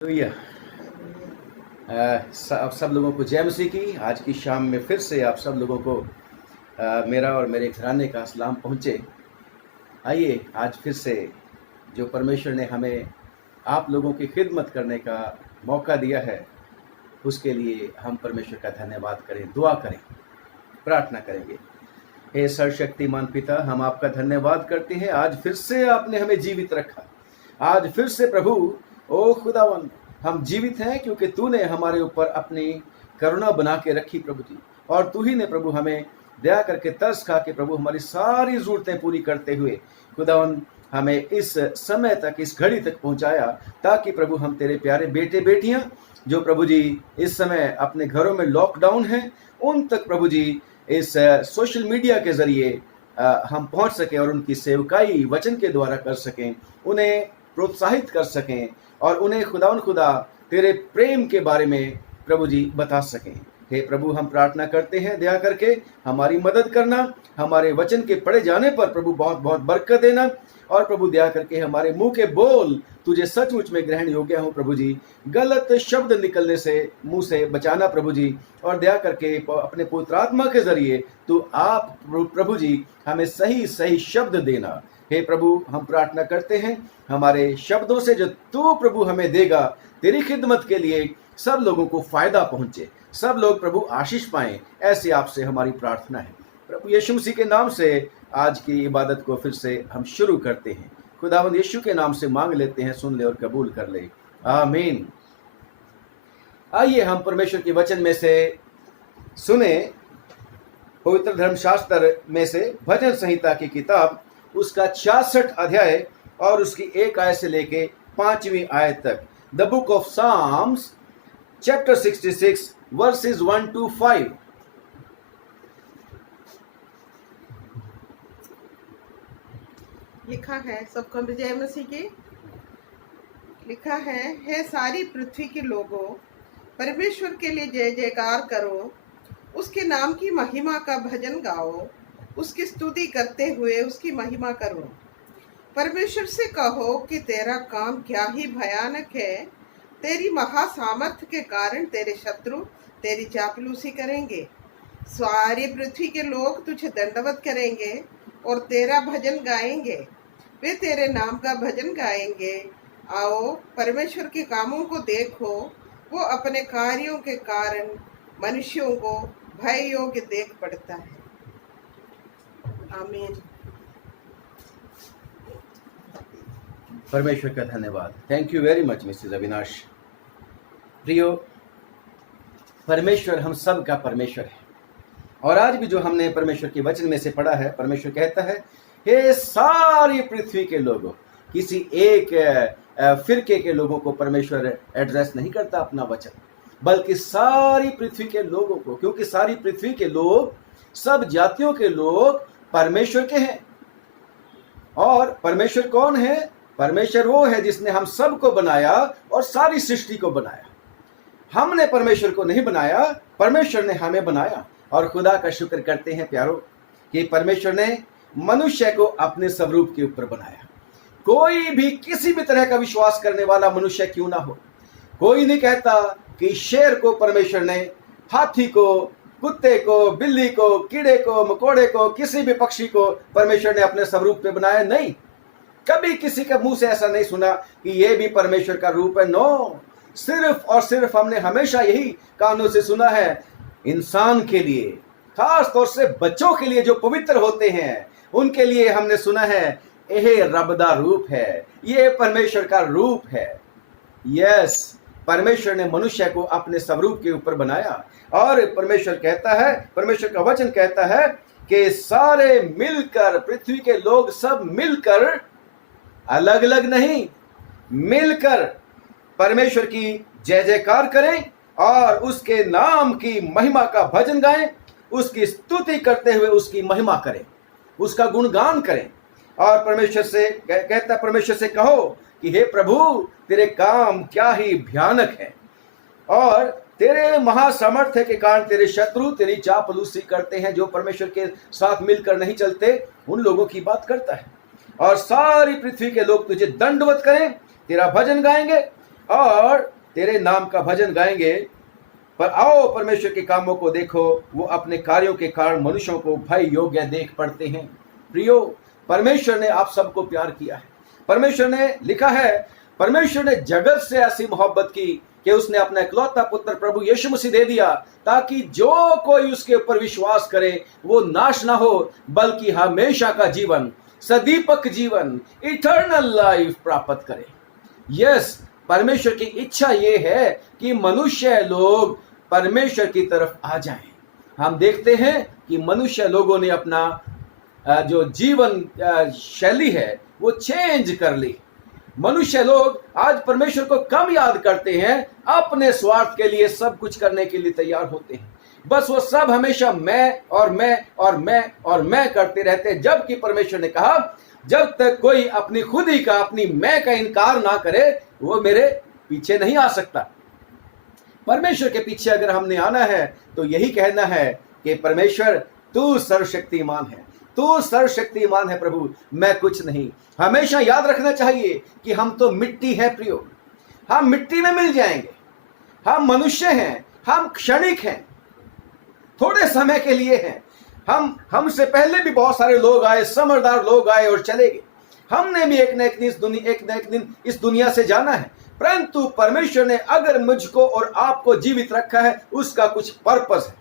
Hallelujah. आप सब लोगों को जय मसीह की। आज की शाम में फिर से आप सब लोगों को मेरा और मेरे घराने का सलाम पहुँचे। आइए आज फिर से जो परमेश्वर ने हमें आप लोगों की खिदमत करने का मौका दिया है, उसके लिए हम परमेश्वर का धन्यवाद करें, दुआ करें, प्रार्थना करेंगे। हे सर्वशक्तिमान पिता, हम आपका धन्यवाद करते हैं। आज फिर से आपने हमें जीवित रखा। आज फिर से प्रभु, ओ खुदावन, हम जीवित हैं क्योंकि तूने हमारे ऊपर अपनी करुणा बना के रखी प्रभु जी। और तू ही ने प्रभु हमें दया करके तरस खा के प्रभु हमारी सारी ज़रूरतें पूरी करते हुए खुदावन हमें इस समय तक, इस घड़ी तक पहुंचाया, ताकि प्रभु हम तेरे प्यारे बेटे बेटियां जो प्रभु जी इस समय अपने घरों में लॉकडाउन हैं, उन तक प्रभु जी इस सोशल मीडिया के ज़रिए हम पहुंच सकें और उनकी सेवकाई वचन के द्वारा कर सकें, उन्हें प्रोत्साहित कर सकें और उन्हें खुदा तेरे प्रेम के बारे में प्रभु जी बता सकें। हे प्रभु, हम प्रार्थना करते हैं, दया करके हमारी मदद करना, हमारे वचन के पढ़े जाने पर प्रभु बहुत बहुत बरकत देना, और प्रभु दया करके हमारे मुंह के बोल तुझे सचमुच में ग्रहण योग्य हो प्रभु जी। गलत शब्द निकलने से मुंह से बचाना प्रभु जी, और दया करके अपने पवित्र आत्मा के जरिए तू आप प्रभु जी हमें सही सही शब्द देना। हे प्रभु, हम प्रार्थना करते हैं हमारे शब्दों से जो तू प्रभु हमें देगा, तेरी खिदमत के लिए सब लोगों को फायदा पहुंचे, सब लोग प्रभु आशीष पाएं, ऐसी आपसे हमारी प्रार्थना है। प्रभु यीशु मसीह के नाम से आज की इबादत को फिर से हम शुरू करते हैं। खुदावंद यीशु के नाम से मांग लेते हैं, सुन ले और कबूल कर ले, आमीन। आइए हम परमेश्वर के वचन में से सुने पवित्र धर्मशास्त्र में से भजन संहिता की किताब, उसका 66 अध्याय और उसकी 1 आयत से लेके 5वीं आयत तक। The book of Psalms chapter 66 verses 1 to 5। लिखा है, सबको विजय मसीह की। लिखा है, हे सारी पृथ्वी के लोगों, परमेश्वर के लिए जय जयकार करो, उसके नाम की महिमा का भजन गाओ, उसकी स्तुति करते हुए उसकी महिमा करो। परमेश्वर से कहो कि तेरा काम क्या ही भयानक है, तेरी महासामर्थ्य के कारण तेरे शत्रु तेरी चापलूसी करेंगे। सारी पृथ्वी के लोग तुझे दंडवत करेंगे और तेरा भजन गाएंगे, वे तेरे नाम का भजन गाएंगे। आओ, परमेश्वर के कामों को देखो, वो अपने कार्यों के कारण मनुष्यों को भय योग्य देख पड़ता है। आमीन। परमेश्वर का धन्यवाद। Thank you very much Mrs Avinash. प्रियो, परमेश्वर हम सब का परमेश्वर है। और आज भी जो हमने परमेश्वर के वचन में से पढ़ा है, परमेश्वर कहता है, हे सारी पृथ्वी के लोगों। किसी एक फिरके के लोगों को परमेश्वर एड्रेस नहीं करता अपना वचन, बल्कि सारी पृथ्वी के लोगों को, क्योंकि सारी पृथ्वी के लोग, सब जातियों के लोग परमेश्वर के हैं। और परमेश्वर कौन है? परमेश्वर वो है जिसने हम सबको बनाया और सारी सृष्टि को बनाया। हमने परमेश्वर को नहीं बनाया, परमेश्वर ने हमें बनाया। और खुदा का शुक्र करते हैं प्यारो कि परमेश्वर ने मनुष्य को अपने स्वरूप के ऊपर बनाया। कोई भी किसी भी तरह का विश्वास करने वाला मनुष्य क्यों ना हो, कोई नहीं कहता कि शेर को परमेश्वर ने, हाथी को, कुत्ते को, बिल्ली को, कीड़े को, मकोड़े को, किसी भी पक्षी को परमेश्वर ने अपने स्वरूप पे बनाया। नहीं, कभी किसी के मुंह से ऐसा नहीं सुना कि ये भी परमेश्वर का रूप है। नो, सिर्फ और सिर्फ हमने हमेशा यही कानों से सुना है, इंसान के लिए, खास तौर से बच्चों के लिए जो पवित्र होते हैं, उनके लिए हमने सुना है, यह रब दा रूप है, ये परमेश्वर का रूप है। यस, परमेश्वर ने मनुष्य को अपने स्वरूप के ऊपर बनाया। और परमेश्वर कहता है, परमेश्वर का वचन कहता है कि सारे मिलकर, पृथ्वी के लोग सब मिलकर, अलग अलग नहीं, मिलकर परमेश्वर की जय जयकार करें और उसके नाम की महिमा का भजन गाएं, उसकी स्तुति करते हुए उसकी महिमा करें, उसका गुणगान करें। और परमेश्वर से कहता, परमेश्वर से कहो कि हे प्रभु, तेरे काम क्या ही भयानक है, और तेरे महासामर्थ्य के कारण तेरे शत्रु तेरी चापलूसी करते हैं। जो परमेश्वर के साथ मिलकर नहीं चलते, उन लोगों की बात करता है। और सारी पृथ्वी के लोग तुझे दंडवत करें, तेरा भजन गाएंगे, और तेरे नाम का भजन गाएंगे। पर आओ परमेश्वर के कामों को देखो, वो अपने कार्यों के कारण मनुष्यों को भय योग्य देख पड़ते हैं। प्रियो, परमेश्वर ने आप सबको प्यार किया है। परमेश्वर ने लिखा है, परमेश्वर ने जगत से ऐसी मोहब्बत की कि उसने अपना इकलौता पुत्र प्रभु यीशु मसीह दे दिया, ताकि जो कोई उसके ऊपर विश्वास करे वो नाश ना हो, बल्कि हमेशा का जीवन, सदीपक जीवन, इटर्नल लाइफ प्राप्त करे। यस, परमेश्वर की इच्छा ये है कि मनुष्य लोग परमेश्वर की तरफ आ जाएं। हम देखते हैं कि मनुष्य लोगों ने अपना जो जीवन शैली है वो चेंज कर ली। मनुष्य लोग आज परमेश्वर को कम याद करते हैं, अपने स्वार्थ के लिए सब कुछ करने के लिए तैयार होते हैं। बस वो सब हमेशा मैं और मैं और मैं और मैं करते रहते हैं, जबकि परमेश्वर ने कहा जब तक कोई अपनी खुदी का, अपनी मैं का इनकार ना करे, वो मेरे पीछे नहीं आ सकता। परमेश्वर के पीछे अगर हमने आना है तो यही कहना है कि परमेश्वर तू सर्वशक्तिमान है, तू सर्वशक्तिमान है प्रभु, मैं कुछ नहीं। हमेशा याद रखना चाहिए कि हम तो मिट्टी है प्रियो, हम मिट्टी में मिल जाएंगे। हम मनुष्य हैं, हम क्षणिक हैं, थोड़े समय के लिए हैं। हमसे पहले भी बहुत सारे लोग आए, समझदार लोग आए और चले गए। हमने भी एक न एक दिन इस दुनिया से जाना है। परंतु परमेश्वर ने अगर मुझको और आपको जीवित रखा है, उसका कुछ पर्पस है,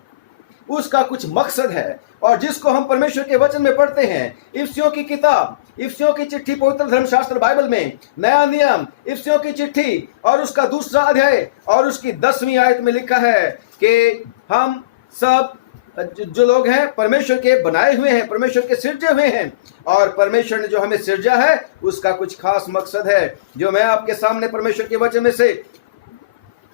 उसका कुछ मकसद है। और जिसको हम परमेश्वर के वचन में पढ़ते हैं, इफिसियों की किताब, इफिसियों की चिट्ठी, पवित्र धर्मशास्त्र बाइबल में नया नियम, इफिसियों की चिट्ठी और उसका 2 अध्याय और उसकी 10वीं आयत में लिखा है कि हम सब जो लोग हैं परमेश्वर के बनाए हुए हैं, परमेश्वर के सिरजे हुए हैं, और परमेश्वर ने जो हमें सिरजा है उसका कुछ खास मकसद है, जो मैं आपके सामने परमेश्वर के वचन में से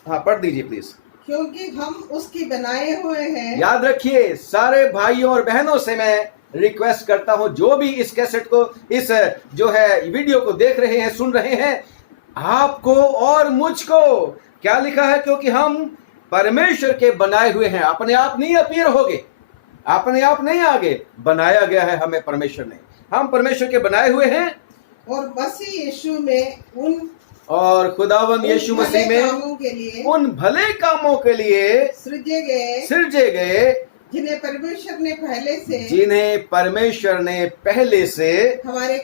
पढ़ दीजिए प्लीज। क्योंकि हम उसकी बनाए हुए हैं। याद रखिए, सारे भाइयों और बहनों से मैं रिक्वेस्ट करता हूं, जो भी इस कैसेट को, इस जो है वीडियो को देख रहे हैं, सुन रहे हैं, आपको और मुझको क्या लिखा है, क्योंकि हम परमेश्वर के बनाए हुए हैं। अपने आप नहीं अपीयर होगे, अपने आप नहीं आगे, बनाया गया है हमें परमेश्वर ने। हम परमेश्वर के बनाए हुए हैं और मसीह यीशु में और खुदावंद यीशु मसीह में उन भले कामों के लिए सृजे गए जिन्हें परमेश्वर ने पहले से हमारे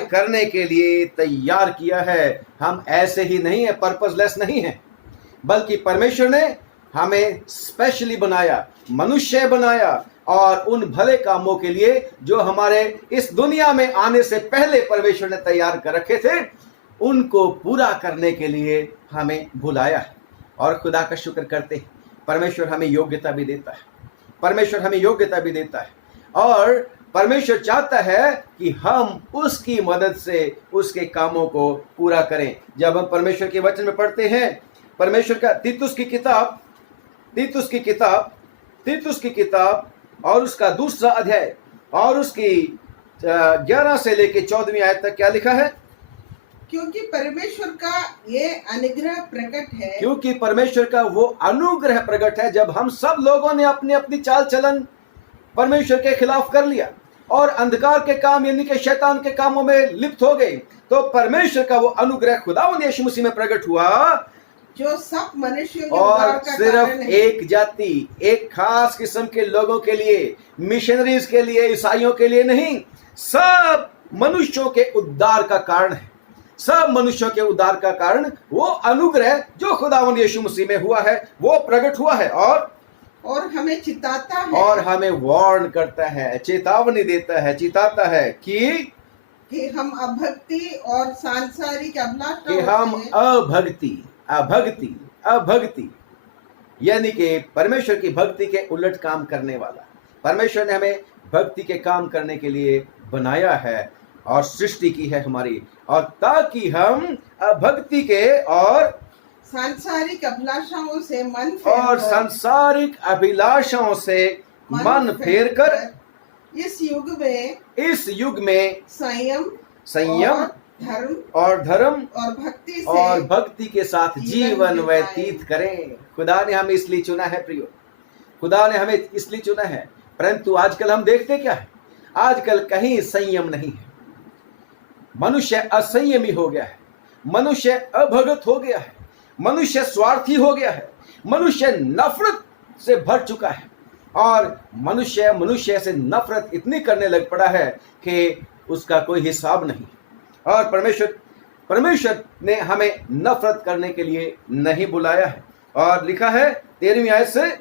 करने के लिए तैयार किया है। हम ऐसे ही नहीं है, पर्पसलेस नहीं है, बल्कि परमेश्वर ने हमें स्पेशली बनाया, मनुष्य बनाया, और उन भले कामों के लिए जो हमारे इस दुनिया में आने से पहले परमेश्वर ने तैयार कर रखे थे, उनको पूरा करने के लिए हमें बुलाया है। और खुदा का शुक्र करते हैं, परमेश्वर हमें योग्यता भी देता है, परमेश्वर हमें योग्यता भी देता है, और परमेश्वर चाहता है कि हम उसकी मदद से उसके कामों को पूरा करें। जब हम परमेश्वर के वचन में पढ़ते हैं, परमेश्वर का तीतुस की किताब और उसका 2 अध्याय और उसकी 11 से लेके 14वीं आयत तक क्या लिखा है? क्योंकि परमेश्वर का ये अनुग्रह प्रकट है, क्योंकि परमेश्वर का वो अनुग्रह प्रकट है, जब हम सब लोगों ने अपनी अपनी चाल चलन परमेश्वर के खिलाफ कर लिया और अंधकार के काम यानी कि शैतान के कामों में लिप्त हो गए, तो परमेश्वर का वो अनुग्रह खुदावंद यीशु मसीह में प्रकट हुआ, जो सब मनुष्यों के और उद्धार का सिर्फ कारण है। एक जाति, एक खास किस्म के लोगों के लिए, मिशनरीज के लिए, ईसाइयों के लिए नहीं, सब मनुष्यों के उद्धार का कारण है। सब मनुष्यों के उद्धार का कारण वो अनुग्रह जो खुदावंद यीशु मसीह में हुआ है, वो प्रकट हुआ है, और हमें चिताता है, और हमें वार्न करता है, चेतावनी देता है, चिताता है कि हम अभक्ति और सांसारिक कि हम अभक्ति यानी कि परमेश्वर की भक्ति के उलट काम करने वाला, परमेश्वर ने हमें भक्ति के काम करने के लिए बनाया है और सृष्टि की है हमारी, और ताकि हम अभक्ति के और सांसारिक अभिलाषाओं से मन फेर कर इस युग में संयम और धर्म और भक्ति के साथ जीवन व्यतीत करें। खुदा ने हमें इसलिए चुना है प्रियो, खुदा ने हमें इसलिए चुना है। परंतु आजकल हम देखते क्या है, आजकल कहीं संयम नहीं है, मनुष्य असंयमी हो गया है, मनुष्य अभगत हो गया है, मनुष्य स्वार्थी हो गया है, मनुष्य नफरत से भर चुका है और मनुष्य से नफरत इतनी करने लग पड़ा है कि उसका कोई हिसाब नहीं। और परमेश्वर ने हमें नफरत करने के लिए नहीं बुलाया है। और लिखा है 13वीं आयत से,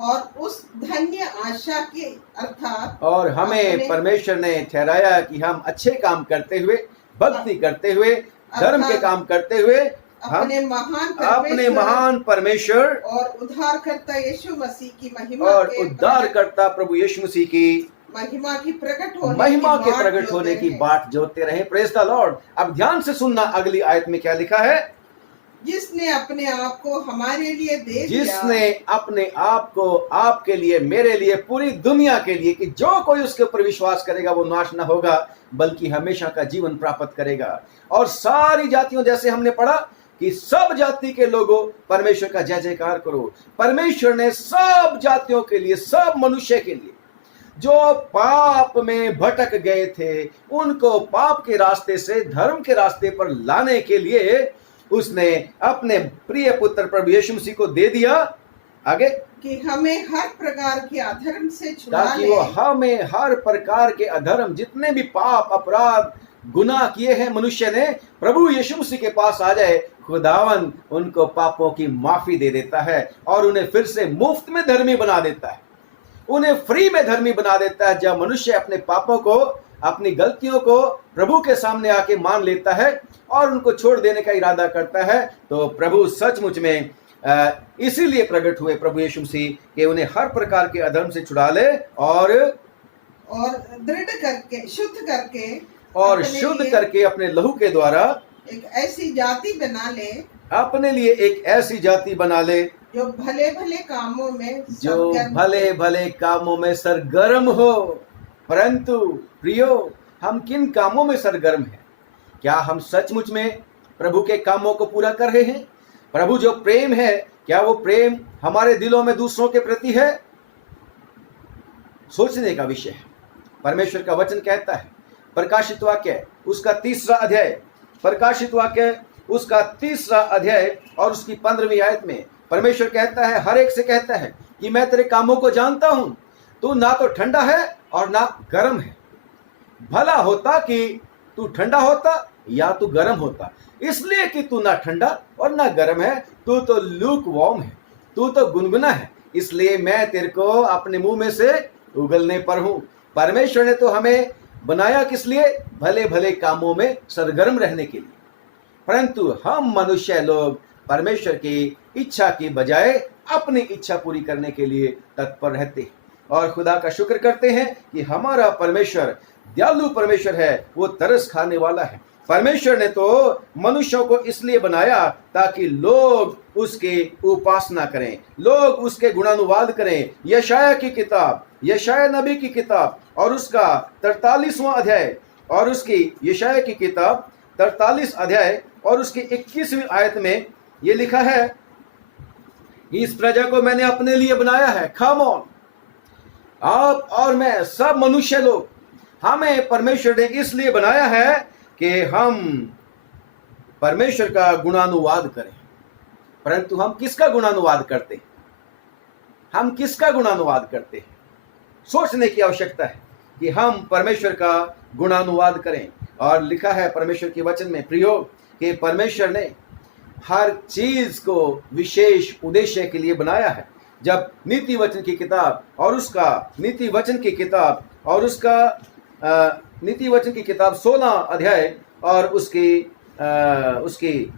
और उस धन्य आशा के अर्थात और हमें परमेश्वर ने ठहराया कि हम अच्छे काम करते हुए, भक्ति करते हुए, धर्म के काम करते हुए हम अपने महान परमेश्वर और उद्धारकर्ता यीशु मसीह की प्रभु यीशु मसीह की महिमा के प्रकट होने की बाट जोते रहे। Praise the Lord. अब ध्यान से सुनना, अगली आयत में क्या लिखा है, जिसने अपने आप को हमारे लिए दे दिया, जिसने अपने आप को आपके लिए, मेरे लिए, पूरी दुनिया के लिए, कि जो कोई उसके ऊपर विश्वास करेगा वो नाश न होगा बल्कि हमेशा का जीवन प्राप्त करेगा। और सारी जातियों, जैसे हमने पढ़ा कि सब जाति के लोगों परमेश्वर का जय जयकार करो। परमेश्वर ने सब जातियों के लिए, सब मनुष्य के लिए, जो पाप में भटक गए थे, उनको पाप के रास्ते से धर्म के रास्ते पर लाने के लिए उसने अपने प्रिय पुत्र प्रभु यीशु मसीह को दे दिया। आगे, कि हमें हर प्रकार के अधर्म से छुड़ा ले, ताकि वो हमें हर प्रकार के अधर्म, जितने भी पाप, अपराध, गुनाह किए हैं मनुष्य ने, प्रभु यीशु मसीह के पास आ जाए। खुदावन उनको पापों की माफी दे देता है और उन्हें फिर से मुफ्त में धर्मी बना देता है, उन्हें फ्री में धर्मी बना देता है। जब मनुष्य अपने पापों को, अपनी गलतियों को प्रभु के सामने आके मान लेता है और उनको छोड़ देने का इरादा करता है, तो प्रभु सचमुच में इसीलिए प्रकट हुए प्रभु यीशु मसीह कि उन्हें हर प्रकार के अधर्म से छुड़ा ले और दृढ़ करके, शुद्ध करके अपने लहू के द्वारा एक ऐसी जाति बना ले, अपने लिए एक ऐसी जाति बना ले जो भले भले कामों में सरगर्म हो। परंतु प्रियो, हम किन कामों में सरगर्म हैं? क्या हम सचमुच में प्रभु के कामों को पूरा कर रहे हैं? प्रभु जो प्रेम है, क्या वो प्रेम हमारे दिलों में दूसरों के प्रति है? सोचने का विषय है। परमेश्वर का वचन कहता है, प्रकाशित वाक्य उसका 3रा अध्याय, प्रकाशित वाक्य उसका 3रा अध्याय और उसकी 15वीं आयत में परमेश्वर कहता है, हर एक से कहता है कि मैं तेरे कामों को जानता हूं, तू ना तो ठंडा है और ना गर्म है। भला होता कि तू ठंडा होता या तू गर्म होता, इसलिए कि तू ना ठंडा और ना गर्म है, तू तो लूक वॉर्म है, तू तो गुनगुना है, इसलिए मैं तेरे को अपने मुंह में से उगलने पर हूं। परमेश्वर ने तो हमें बनाया किस लिए? भले भले कामों में सरगर्म रहने के लिए। परंतु हम मनुष्य लोग परमेश्वर की इच्छा की बजाय अपनी इच्छा पूरी करने के लिए तत्पर रहते हैं और खुदा का शुक्र करते हैं कि हमारा परमेश्वर दयालु परमेश्वर है, वो तरस खाने वाला है। परमेश्वर ने तो मनुष्यों को इसलिए बनाया ताकि लोग उसकी उपासना करें, लोग उसके गुणानुवाद करें। यशाया की किताब, यशाया नबी की किताब और उसका 43वां अध्याय और उसकी यशाया की किताब 43 अध्याय और उसकी 21वीं आयत में ये लिखा है, इस प्रजा को मैंने अपने लिए बनाया है। कम ऑन, आप और मैं, सब मनुष्य लोग, हमें परमेश्वर ने इसलिए बनाया है कि हम परमेश्वर का गुणानुवाद करें। परंतु हम किसका गुणानुवाद करते हैं? हम किसका गुणानुवाद करते हैं? सोचने की आवश्यकता है कि हम परमेश्वर का गुणानुवाद करें। और लिखा है परमेश्वर के वचन में, प्रियो, कि परमेश्वर ने हर चीज को विशेष उद्देश्य के लिए बनाया है। जब नीति वचन की किताब और उसका नीति वचन की किताब और उसका नीति वचन की किताब 16 अध्याय और उसकी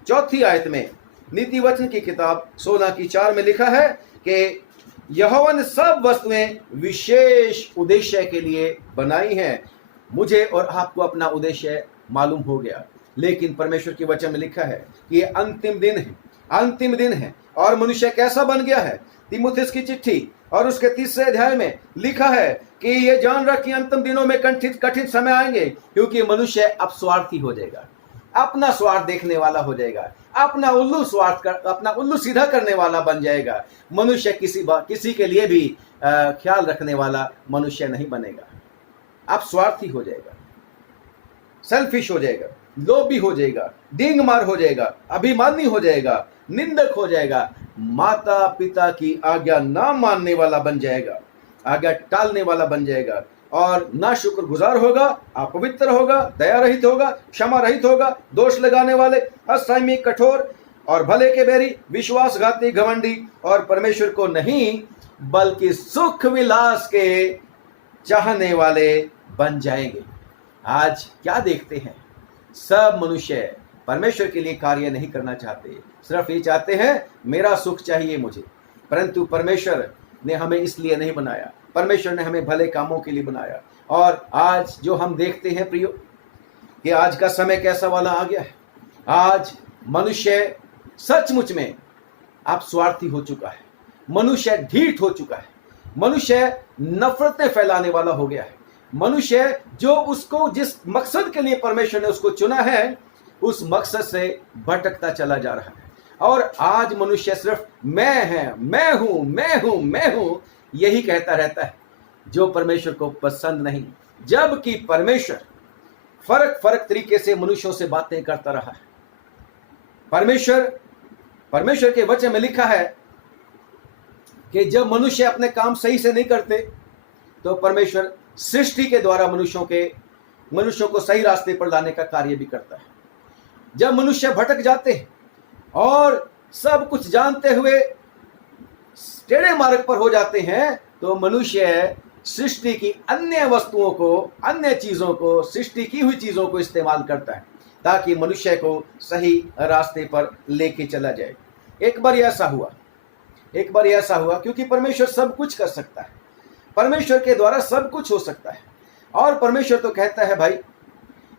4थी आयत में, नीति वचन की किताब 16 की 4 में लिखा है कि यहोवा ने सब वस्तुएं विशेष उद्देश्य के लिए बनाई हैं। मुझे और आपको अपना उद्देश्य मालूम हो गया, लेकिन परमेश्वर के वचन में लिखा है कि ये अंतिम दिन है, अंतिम दिन है। और मनुष्य कैसा बन गया है? तीमुथियुस की चिट्ठी और उसके 3रे अध्याय में लिखा है कि ये जान रख कि अंतिम दिनों में कठिन समय आएंगे, क्योंकि मनुष्य अब स्वार्थी हो जाएगा, अपना स्वार्थ देखने वाला हो जाएगा, अपना उल्लू सीधा करने वाला बन जाएगा। मनुष्य किसी के लिए भी ख्याल रखने वाला मनुष्य नहीं बनेगा, अब स्वार्थी हो जाएगा, सेल्फिश हो जाएगा। लोभी हो जाएगा, डींग मार हो जाएगा, अभिमानी हो जाएगा, निंदक हो जाएगा, माता पिता की आज्ञा ना मानने वाला बन जाएगा, आज्ञा टालने वाला बन जाएगा, और ना शुक्रगुजार होगा, अपवित्र होगा, दया रहित होगा, क्षमा रहित होगा, दोष लगाने वाले, असंयमी, कठोर और भले के बैरी, विश्वासघाती, घमंडी और परमेश्वर को नहीं बल्कि सुख विलास के चाहने वाले बन जाएंगे। आज क्या देखते हैं, सब मनुष्य परमेश्वर के लिए कार्य नहीं करना चाहते, सिर्फ ये चाहते हैं मेरा सुख चाहिए मुझे। परंतु परमेश्वर ने हमें इसलिए नहीं बनाया, परमेश्वर ने हमें भले कामों के लिए बनाया। और आज जो हम देखते हैं प्रियो, कि आज का समय कैसा वाला आ गया है। आज मनुष्य सचमुच में आप स्वार्थी हो चुका है, मनुष्य ढीठ हो चुका है, मनुष्य नफरतें फैलाने वाला हो गया है। मनुष्य जो उसको जिस मकसद के लिए परमेश्वर ने उसको चुना है, उस मकसद से भटकता चला जा रहा है। और आज मनुष्य सिर्फ मैं है, मैं हूं, मैं हूं, मैं हूं, यही कहता रहता है, जो परमेश्वर को पसंद नहीं। जबकि परमेश्वर फर्क तरीके से मनुष्यों से बातें करता रहा है। परमेश्वर के वचन में लिखा है कि जब मनुष्य अपने काम सही से नहीं करते, तो परमेश्वर सृष्टि के द्वारा मनुष्यों को सही रास्ते पर लाने का कार्य भी करता है। जब मनुष्य भटक जाते हैं और सब कुछ जानते हुए टेढ़े मार्ग पर हो जाते हैं, तो मनुष्य सृष्टि की अन्य वस्तुओं को, अन्य चीजों को, सृष्टि की हुई चीजों को इस्तेमाल करता है ताकि मनुष्य को सही रास्ते पर लेके चला जाए। एक बार ऐसा हुआ क्योंकि परमेश्वर सब कुछ कर सकता है, परमेश्वर के द्वारा सब कुछ हो सकता है। और परमेश्वर तो कहता है भाई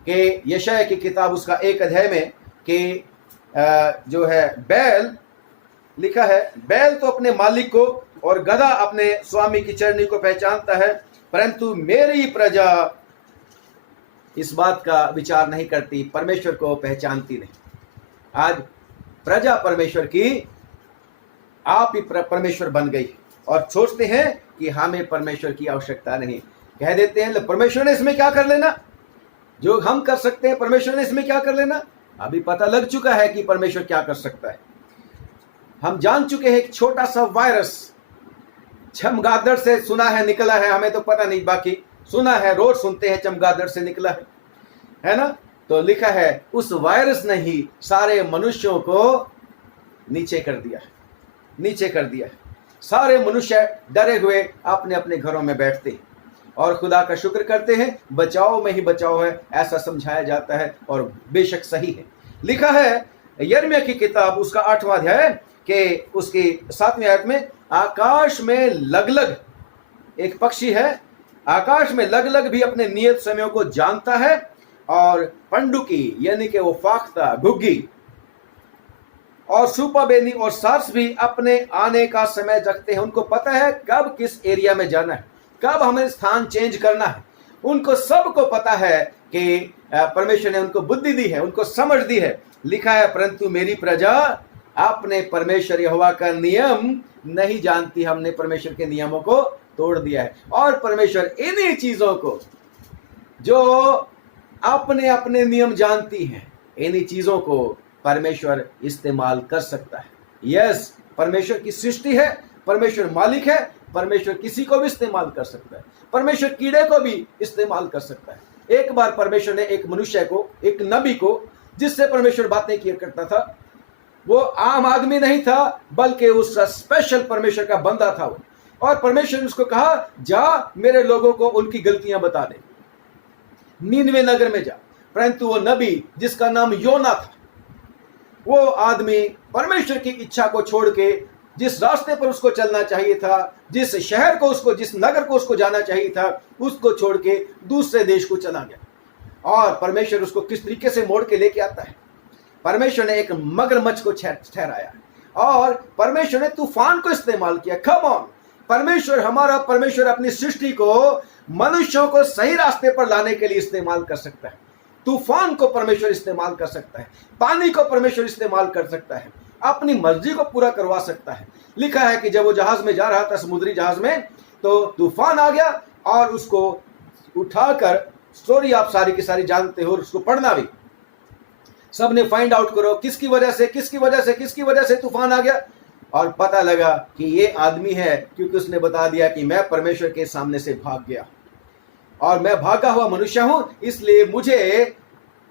कि यशायाह की किताब उसका 1 अध्याय में कि जो है बैल लिखा है, बैल तो अपने मालिक को और गधा अपने स्वामी की चरनी को पहचानता है, परंतु मेरी प्रजा इस बात का विचार नहीं करती, परमेश्वर को पहचानती नहीं। आज प्रजा परमेश्वर की आप ही परमेश्वर बन गई और सोचते हैं कि हमें परमेश्वर की आवश्यकता नहीं। कह देते हैं परमेश्वर ने इसमें क्या कर लेना, जो हम कर सकते हैं परमेश्वर ने इसमें क्या कर लेना। अभी पता लग चुका है कि परमेश्वर क्या कर सकता है। हम जान चुके हैं एक छोटा सा वायरस चमगादड़ से सुना है निकला है, हमें तो पता नहीं, बाकी सुना है, रोज सुनते हैं चमगादड़ से निकला है ना। तो लिखा है उस वायरस ने ही सारे मनुष्यों को नीचे कर दिया है। सारे मनुष्य डरे हुए अपने अपने घरों में बैठते और खुदा का शुक्र करते हैं, बचाव में ही बचाव है, ऐसा समझाया जाता है और बेशक सही है। लिखा है यिर्मयाह की किताब उसका 8वां अध्याय के उसकी 7वीं आयत में, आकाश में लगलग एक पक्षी है, आकाश में लगलग भी अपने नियत समयों को जानता है, और पंडुकी यानी कि वो फाख्ता, घुग्गी और सुपाबेनी और सार्स भी अपने आने का समय रखते हैं। उनको पता है कब किस एरिया में जाना है, कब हमें स्थान चेंज करना है। उनको सबको पता है कि परमेश्वर ने उनको बुद्धि दी है, उनको समझ दी है। लिखा है परंतु मेरी प्रजा अपने परमेश्वर यहोवा का नियम नहीं जानती, हमने परमेश्वर के नियमों को तोड़ दिया है। और परमेश्वर इन्हीं चीजों को जो अपने अपने नियम जानती हैं, इन्हीं चीजों को परमेश्वर इस्तेमाल कर सकता है। यस, परमेश्वर की सृष्टि है, परमेश्वर मालिक है, परमेश्वर किसी को भी इस्तेमाल कर सकता है, परमेश्वर कीड़े को भी इस्तेमाल कर सकता है। एक बार परमेश्वर ने एक मनुष्य को, एक नबी को, जिससे परमेश्वर बातें किया करता था, वो आम आदमी नहीं था बल्कि उसका स्पेशल परमेश्वर का बंदा था वो। और परमेश्वर ने उसको कहा जा मेरे लोगों को उनकी गलतियां बता दे, नीनवे नगर में जा। परंतु वो नबी जिसका नाम योना था, वो आदमी परमेश्वर की इच्छा को छोड़ के जिस रास्ते पर उसको चलना चाहिए था, जिस शहर को उसको, जिस नगर को उसको जाना चाहिए था, उसको छोड़ के दूसरे देश को चला गया। और परमेश्वर उसको किस तरीके से मोड़ के लेके आता है। परमेश्वर ने एक मगरमच्छ को ठहराया और परमेश्वर ने तूफान को इस्तेमाल किया। कम ऑन, परमेश्वर, हमारा परमेश्वर अपनी सृष्टि को मनुष्यों को सही रास्ते पर लाने के लिए इस्तेमाल कर सकता है। तूफान को परमेश्वर इस्तेमाल कर सकता है, पानी को परमेश्वर इस्तेमाल कर सकता है, अपनी मर्जी को पूरा करवा सकता है। लिखा है कि जब वो जहाज में जा रहा था, समुद्री जहाज में, तो तूफान आ गया और उसको उठाकर, स्टोरी आप सारी की सारी जानते हो, उसको पढ़ना भी, सब ने फाइंड आउट करो किसकी वजह से तूफान आ गया। और पता लगा कि ये आदमी है, क्योंकि उसने बता दिया कि मैं परमेश्वर के सामने से भाग गया और मैं भागा हुआ मनुष्य हूं, इसलिए मुझे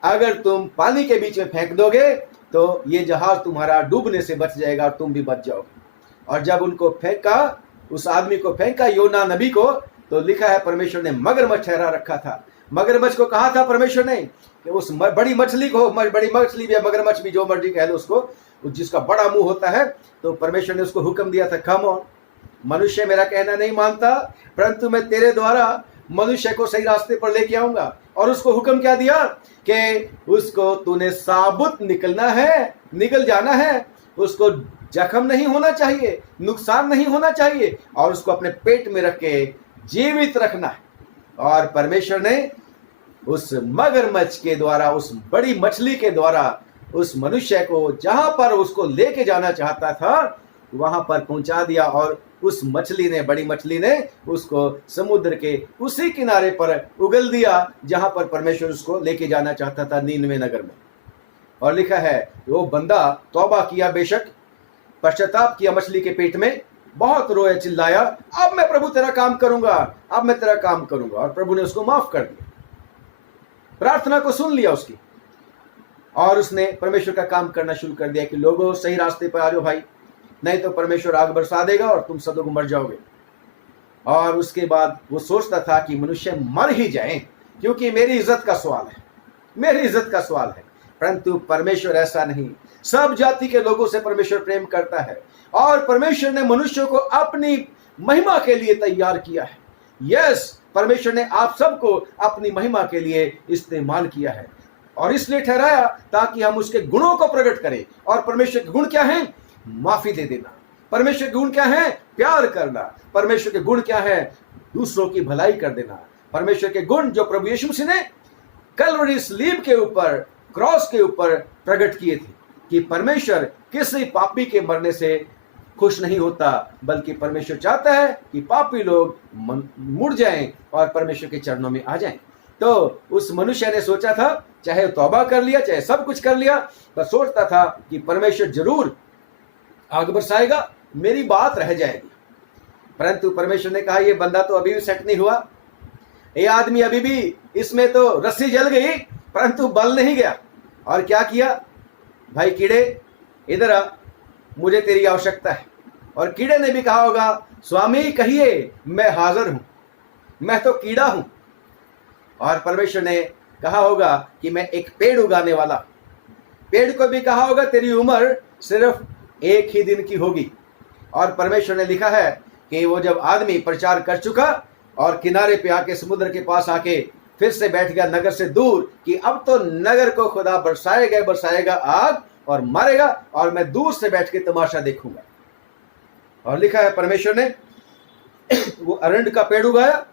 अगर तुम पानी के बीच में फेंक दोगे तो ये जहाज तुम्हारा डूबने से बच जाएगा और तुम भी बच जाओगे। और जब उनको फेंका, उस आदमी को फेंका, योना नबी को, तो लिखा है परमेश्वर ने मगरमच्छ ठहरा रखा था। मगरमच्छ को कहा था परमेश्वर ने कि उस बड़ी मछली को, बड़ी मछली भी, मगरमच्छ भी, जो मर्जी कह लो उसको, जिसका बड़ा मुंह होता है, तो परमेश्वर ने उसको हुक्म दिया था, कम ऑन, मनुष्य मेरा कहना नहीं मानता, परंतु मैं तेरे द्वारा मनुष्य को सही रास्ते पर लेके आऊंगा। और उसको हुक्म क्या दिया कि उसको तूने साबुत निकलना है, निकल जाना है, उसको जख्म नहीं होना चाहिए, नुकसान नहीं होना चाहिए, और उसको अपने पेट में रख के जीवित रखना है। और परमेश्वर ने उस मगरमच्छ के द्वारा, उस बड़ी मछली के द्वारा उस मनुष्य को जहां पर उसको लेके जाना चाहता था वहां पर पहुंचा दिया। और उस मछली ने, बड़ी मछली ने उसको समुद्र के उसी किनारे पर उगल दिया जहां पर परमेश्वर उसको लेके जाना चाहता था, नीनवे नगर में। और लिखा है वो बंदा तौबा किया, बेशक पश्चाताप किया मछली के पेट में, बहुत रोया, चिल्लाया, अब मैं प्रभु तेरा काम करूंगा, अब मैं तेरा काम करूंगा। और प्रभु ने उसको माफ कर दिया, प्रार्थना को सुन लिया उसकी, और उसने परमेश्वर का काम करना शुरू कर दिया कि लोगों सही रास्ते पर आ जाओ भाई, नहीं तो परमेश्वर आग बरसा देगा और तुम सब लोग मर जाओगे। और उसके बाद वो सोचता था कि मनुष्य मर ही जाए, क्योंकि मेरी इज्जत का सवाल है, मेरी इज्जत का सवाल है। परंतु परमेश्वर ऐसा नहीं, सब जाति के लोगों से परमेश्वर प्रेम करता है, और परमेश्वर ने मनुष्यों को अपनी महिमा के लिए तैयार किया है। यस, परमेश्वर ने आप सबको अपनी महिमा के लिए इस्तेमाल किया है, और इसलिए ठहराया ताकि हम उसके गुणों को प्रकट करें। और परमेश्वर के गुण क्या हैं? माफी दे देना। परमेश्वर के गुण क्या है? प्यार करना। परमेश्वर के गुण क्या है? दूसरों की भलाई कर देना। परमेश्वर के गुण जो प्रभु यीशु मसीह ने कलवरी सलीब के ऊपर, क्रॉस के ऊपर प्रकट किए थे, कि परमेश्वर किसी पापी के मरने से खुश नहीं होता, बल्कि परमेश्वर चाहता है कि पापी लोग मुड़ जाएं और परमेश्वर के चरणों में आ जाएं। तो उस मनुष्य ने सोचा था, चाहे तौबा कर लिया, चाहे सब कुछ कर लिया, पर सोचता था कि परमेश्वर जरूर आग बरसाएगा, मेरी बात रह जाएगी। परंतु परमेश्वर ने कहा, ये बंदा तो अभी भी सेट नहीं हुआ, ये आदमी अभी भी, इसमें तो रस्सी जल गई परंतु बल नहीं गया। और क्या किया? भाई कीड़े इधर आ, मुझे तेरी आवश्यकता है। और कीड़े ने भी कहा होगा, स्वामी कहिए, मैं हाजिर हूं, मैं तो कीड़ा हूं। और परमेश्वर ने कहा होगा कि मैं एक पेड़ उगाने वाला, पेड़ को भी कहा होगा तेरी उम्र सिर्फ एक ही दिन की होगी। और परमेश्वर ने लिखा है कि वो जब आदमी प्रचार कर चुका और किनारे पे आके, समुद्र के पास आके फिर से बैठ गया नगर से दूर, कि अब तो नगर को खुदा बरसाएगा आग और मारेगा, और मैं दूर से बैठ के तमाशा देखूंगा। और लिखा है परमेश्वर ने वो अरंड का पेड़ उगाया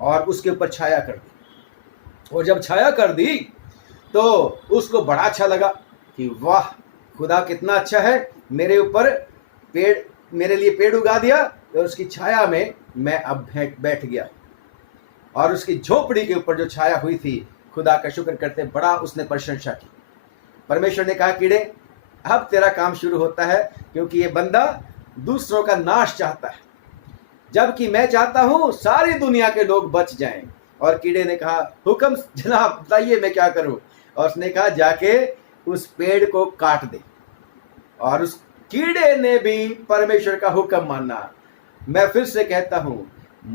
और उसके ऊपर छाया कर दी। और जब छाया कर दी तो उसको बड़ा अच्छा लगा कि वाह, खुदा कितना अच्छा है, मेरे ऊपर पेड़, मेरे लिए पेड़ उगा दिया, और उसकी छाया में मैं अब बैठ गया। और उसकी झोपड़ी के ऊपर जो छाया हुई थी, खुदा का शुक्र करते बड़ा उसने प्रशंसा की। परमेश्वर ने कहा, कीड़े अब तेरा काम शुरू होता है, क्योंकि ये बंदा दूसरों का नाश चाहता है, जबकि मैं चाहता हूं सारी दुनिया के लोग बच जाएं। और कीड़े ने कहा, हुक्म जनाब, बताइए मैं क्या करूं। और उसने कहा, जाके उस पेड़ को काट दे। और उस कीड़े ने भी परमेश्वर का हुक्म माना। मैं फिर से कहता हूं,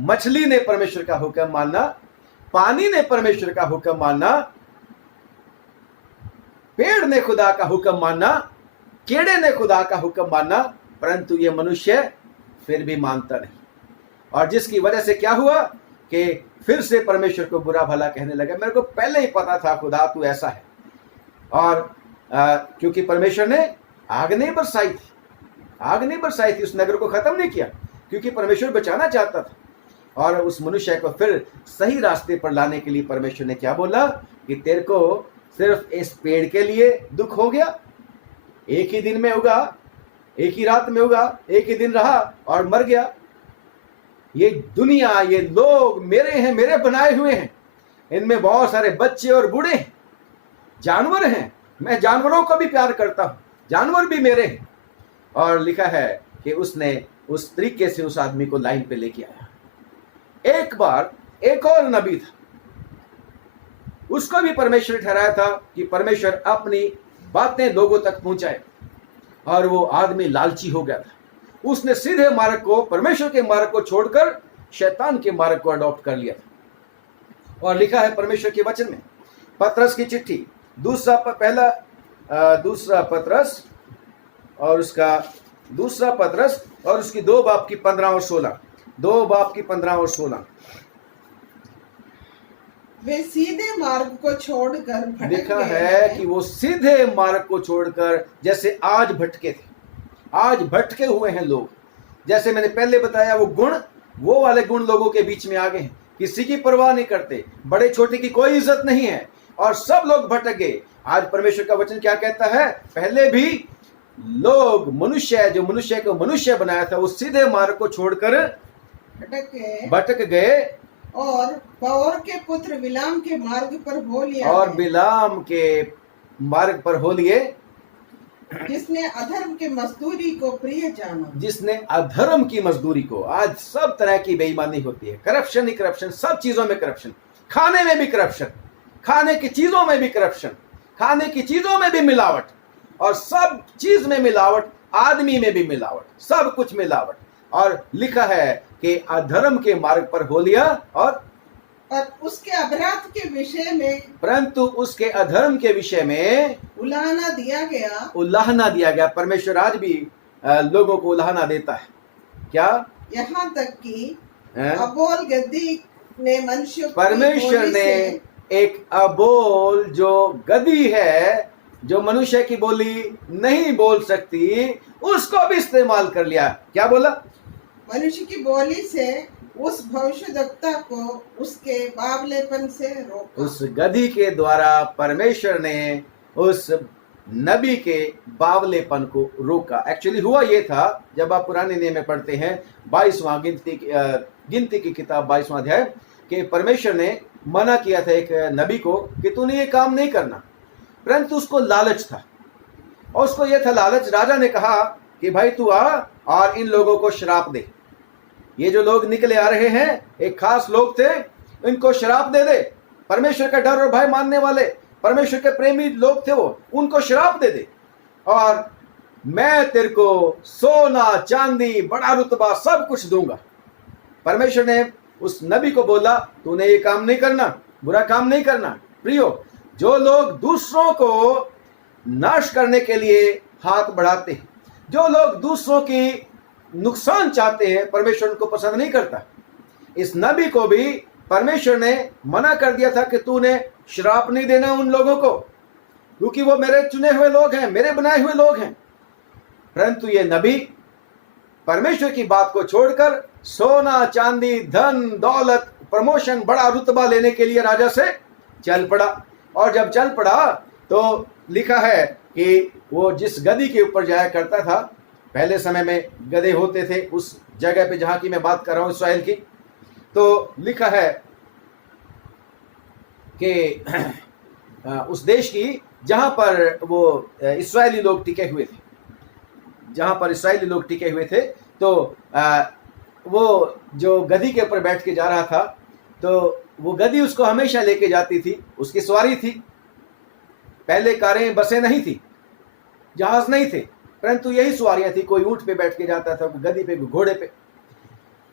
मछली ने परमेश्वर का हुक्म माना, पानी ने परमेश्वर का हुक्म माना, पेड़ ने खुदा का हुक्म माना, कीड़े ने खुदा का हुक्म माना, परंतु ये मनुष्य फिर भी मानता नहीं। और जिसकी वजह से क्या हुआ कि फिर से परमेश्वर को बुरा भला कहने लगा। मेरे को पहले ही पता था खुदा तू ऐसा है। और क्योंकि परमेश्वर ने आग नहीं बरसाई थी, आग नहीं बरसाई थी, उस नगर को खत्म नहीं किया, क्योंकि परमेश्वर बचाना चाहता था। और उस मनुष्य को फिर सही रास्ते पर लाने के लिए परमेश्वर ने क्या बोला कि तेरे को सिर्फ इस पेड़ के लिए दुख हो गया, एक ही दिन में उगा, एक ही रात में उगा, एक ही दिन रहा और मर गया। ये दुनिया, ये लोग मेरे हैं, मेरे बनाए हुए हैं, इनमें बहुत सारे बच्चे और बूढ़े हैं, जानवर हैं, मैं जानवरों को भी प्यार करता हूँ, जानवर भी मेरे हैं। और लिखा है कि उसने उस तरीके से उस आदमी को लाइन पे लेके आया। एक बार एक और नबी था, उसको भी परमेश्वर ठहराया था कि परमेश्वर अपनी बातें लोगों तक पहुंचाए, और वो आदमी लालची हो गया था। उसने सीधे मार्ग को, परमेश्वर के मार्ग को छोड़कर शैतान के मार्ग को अडॉप्ट कर लिया था। और लिखा है परमेश्वर के वचन में, पतरस की चिट्ठी दूसरा पतरस और उसकी 2 बाब की 15 और 16, 2 बाब की 15 और 16। वे सीधे मार्ग को छोड़कर भटक लिखा गए है हैं। कि वो सीधे मार्ग को छोड़कर, जैसे आज भटके थे, आज भटके हुए हैं लोग। जैसे मैंने पहले बताया, वो वाले गुण लोगों के बीच में आ गए हैं, किसी की परवाह नहीं करते, बड़े छोटे की कोई इज्जत नहीं है, और सब लोग भटक गए। आज परमेश्वर का वचन क्या कहता है? पहले भी लोग, जो मनुष्य को मनुष्य बनाया था, वो सीधे मार्ग को छोड़कर भटक गए और बओर के पुत्र बिलाम के मार्ग पर हो लिया, और बिलाम के मार्ग पर हो लिए, जिसने अधर्म के मजदूरी को प्रिय जाना। जिसने अधर्म की मजदूरी को। आज सब तरह की बेईमानी होती है, करप्शन ही करप्शन, सब चीजों में करप्शन, खाने में भी करप्शन, खाने की चीजों में भी करप्शन, खाने की चीजों में भी मिलावट, और सब चीज में मिलावट, आदमी में भी मिलावट, सब कुछ मिलावट। और लिखा है कि अधर्म के मार्ग पर हो लिया, और उसके अपराध के विषय में, परंतु उसके अधर्म के विषय में उलाहना दिया गया। परमेश्वर आज भी लोगों को उलाहना देता है। क्या? यहाँ तक कि अबोल गद्दी ने मनुष्य, परमेश्वर ने एक अबोल जो गद्दी है, जो मनुष्य की बोली नहीं बोल सकती, उसको भी इस्तेमाल कर लिया। क्या बोला? मनुष्य की बोली से उस भविष्यद्वक्ता को उसके बावलेपन से रोका। उस गधी के द्वारा परमेश्वर ने उस नबी के बावलेपन को रोका। एक्चुअली हुआ ये था, जब आप पुराने नियम में पढ़ते हैं 22वां गिनती की किताब 22वां अध्याय, कि परमेश्वर ने मना किया था एक नबी को कि तूने ये काम नहीं करना, परंतु उसको लालच था, और उसको ये था लालच। राजा ने कहा कि भाई तू आ और इन लोगों को श्राप दे, ये जो लोग निकले आ रहे हैं, एक खास लोग थे, इनको श्राप दे दे। परमेश्वर का डर और भय मानने वाले, परमेश्वर के प्रेमी लोग थे वो, उनको श्राप दे दे, और मैं तेरे को सोना चांदी बड़ा रुतबा सब कुछ दूंगा। परमेश्वर ने उस नबी को बोला तूने ये काम नहीं करना, बुरा काम नहीं करना। प्रियो, जो लोग दूसरों को नाश करने के लिए हाथ बढ़ाते हैं, जो लोग दूसरों की नुकसान चाहते हैं, परमेश्वर उनको पसंद नहीं करता। इस नबी को भी परमेश्वर ने मना कर दिया था कि तूने श्राप नहीं देना उन लोगों को, क्योंकि वो मेरे चुने हुए लोग हैं, मेरे बनाए हुए लोग हैं। परंतु ये नबी परमेश्वर की बात को छोड़कर सोना चांदी धन दौलत प्रमोशन बड़ा रुतबा लेने के लिए राजा से चल पड़ा। और जब चल पड़ा तो लिखा है कि वो जिस गधी के ऊपर जाया करता था, पहले समय में गधे होते थे उस जगह पे जहां की मैं बात कर रहा हूं इस्राएल की, तो लिखा है कि उस देश की जहां पर वो इस्राएली लोग टिके हुए थे, जहां पर इस्राएली लोग टिके हुए थे, तो वो जो गधी के ऊपर बैठ के जा रहा था, तो वो गधी उसको हमेशा लेके जाती थी, उसकी सवारी थी। पहले कारें बसें नहीं थी, जहाज नहीं थे, परंतु यही सवारियां थी। कोई ऊंट पे बैठ के जाता था, गधी पे, घोड़े पे।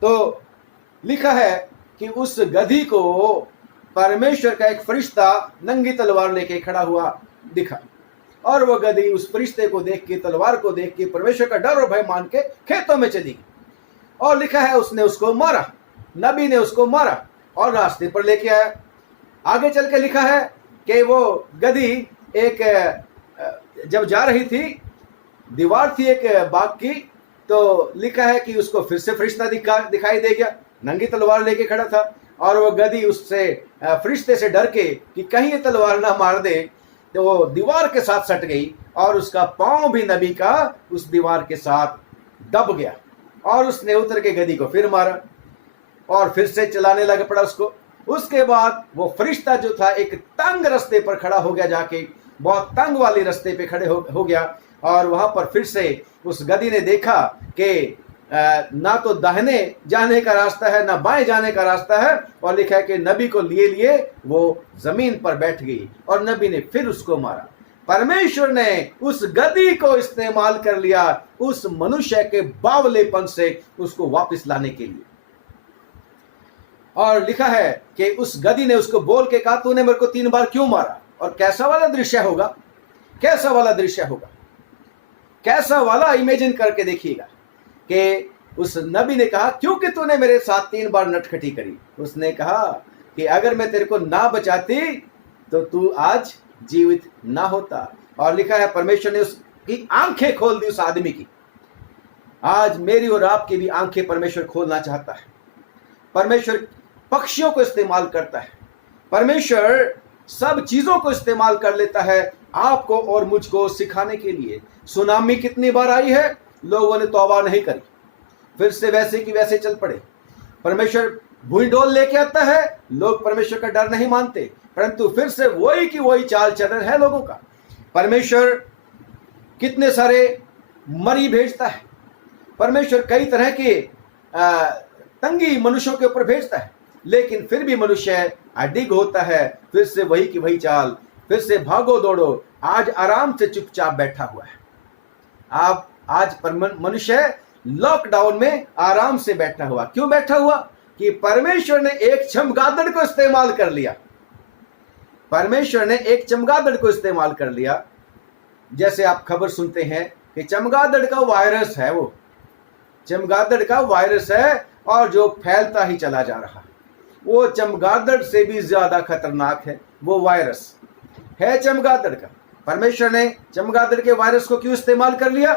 तो लिखा है कि उस गधी को परमेश्वर का एक फरिश्ता नंगी तलवार लेके खड़ा हुआ दिखा, और वो गधी उस फरिश्ते को देख के, तलवार को देख के, परमेश्वर का डर और भय मान के खेतों में चली गई। और लिखा है उसने उसको मारा, नबी ने उसको मारा और रास्ते पर लेके आया। आगे चल के लिखा है कि वो गधी एक जब जा रही थी, दीवार थी एक बाग की, तो लिखा है कि उसको फिर से फरिश्ता दिखाई दे गया, नंगी तलवार लेके खड़ा था। और वो गधी उससे फरिश्ते से डर के कि कहीं ये तलवार ना मार दे, तो वो दीवार के साथ सट गई, और उसका पांव भी नबी का उस दीवार के साथ दब गया, और उसने उतर के गधी को फिर मारा और फिर से चलाने लग पड़ा उसको। उसके बाद वो फरिश्ता जो था एक तंग रास्ते पर खड़ा हो गया जाके, बहुत तंग वाले रास्ते पे खड़े हो गया और वहां पर फिर से उस गधी ने देखा कि ना तो दाहिने जाने का रास्ता है ना बाएं जाने का रास्ता है, और लिखा है कि नबी को लिए लिए वो जमीन पर बैठ गई और नबी ने फिर उसको मारा। परमेश्वर ने उस गधी को इस्तेमाल कर लिया उस मनुष्य के बावलेपन से उसको वापस लाने के लिए। और लिखा है कि उस गधी ने उसको बोल के कहा, तूने मेरे को 3 बार क्यों मारा? और कैसा वाला दृश्य होगा, कैसा वाला दृश्य होगा, कैसा वाला इमेजिन करके देखिएगा कि उस नबी ने कहा, क्योंकि तूने मेरे साथ 3 बार नटखटी करी। उसने कहा कि अगर मैं तेरे को ना बचाती तो तू आज जीवित ना होता। और लिखा है परमेश्वर ने उसकी आंखें खोल दी उस आदमी की। आज मेरी और आपकी भी आंखें परमेश्वर खोलना चाहता है। परमेश्वर पक्षियों को इस्तेमाल करता है, परमेश्वर सब चीजों को इस्तेमाल कर लेता है आपको और मुझको सिखाने के लिए। सुनामी कितनी बार आई है, लोगों ने तौबा नहीं करी, फिर से वैसे की वैसे चल पड़े। परमेश्वर भूईडोल लेके आता है, लोग परमेश्वर का डर नहीं मानते, परंतु फिर से वही की वही चाल चलन है लोगों का। परमेश्वर कितने सारे मरी भेजता है, परमेश्वर कई तरह के तंगी मनुष्यों के ऊपर भेजता है, लेकिन फिर भी मनुष्य अडिग होता है, फिर से वही की वही चाल, फिर से भागो दौड़ो। आज आराम से चुपचाप बैठा हुआ है। आप आज मनुष्य लॉकडाउन में आराम से बैठा हुआ। क्यों बैठा हुआ? कि परमेश्वर ने एक चमगादड़ को इस्तेमाल कर लिया। परमेश्वर ने एक चमगादड़ को इस्तेमाल कर लिया। जैसे आप खबर सुनते हैं कि चमगादड़ का वायरस है, वो चमगादड़ का वायरस है और जो फैलता ही चला जा रहा है। वो चमगादड़ से भी ज्यादा खतरनाक है, वो वायरस है चमगादड़ का। परमेश्वर ने चमगादड़ के वायरस को क्यों इस्तेमाल कर लिया?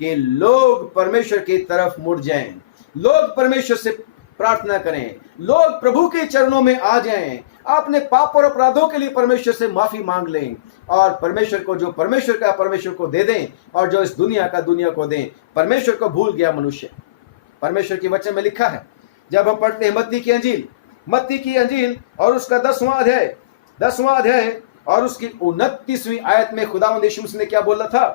कि लोग परमेश्वर की तरफ मुड़ जाएं, लोग परमेश्वर से प्रार्थना करें, लोग प्रभु के चरणों में आ जाएं, अपने पाप और अपराधों के लिए परमेश्वर से माफी मांग लें और परमेश्वर को जो परमेश्वर का परमेश्वर को दे दें और जो इस दुनिया का दुनिया को दें। परमेश्वर को भूल गया मनुष्य। परमेश्वर के वचन में लिखा है, जब हम पढ़ते हैं मत्ती की अंजील और उसका 10वां अध्याय और उसकी 29वीं आयत में खुदावंद यीशु मसीह ने क्या बोला था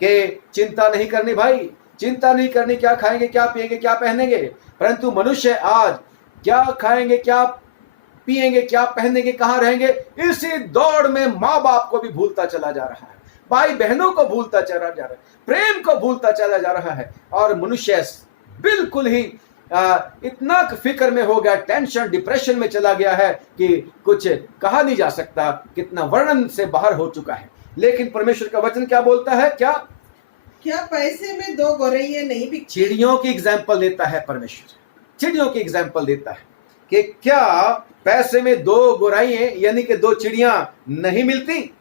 कि चिंता नहीं करनी भाई, चिंता नहीं करनी क्या खाएंगे, क्या पिएंगे, क्या पहनेंगे। परंतु मनुष्य आज क्या खाएंगे, क्या पिएंगे, क्या पहनेंगे, कहाँ रहेंगे, इसी दौड़ में माँ बाप को भी भूलता चला जा रहा है, भाई बहनों को भूलता चला जा रहा है, प्रेम को भूलता चला जा रहा है। और मनुष्य बिल्कुल ही इतना फिक्र में हो गया, टेंशन डिप्रेशन में चला गया है कि कुछ कहा नहीं जा सकता, कितना वर्णन से बाहर हो चुका है। लेकिन परमेश्वर का वचन क्या बोलता है? क्या पैसे में 2 गौरैया नहीं बिकती? चिड़ियों की एग्जाम्पल देता है परमेश्वर, चिड़ियों की एग्जाम्पल देता है कि क्या पैसे में 2 गौरैया यानी कि 2 चिड़ियां नहीं मिलती?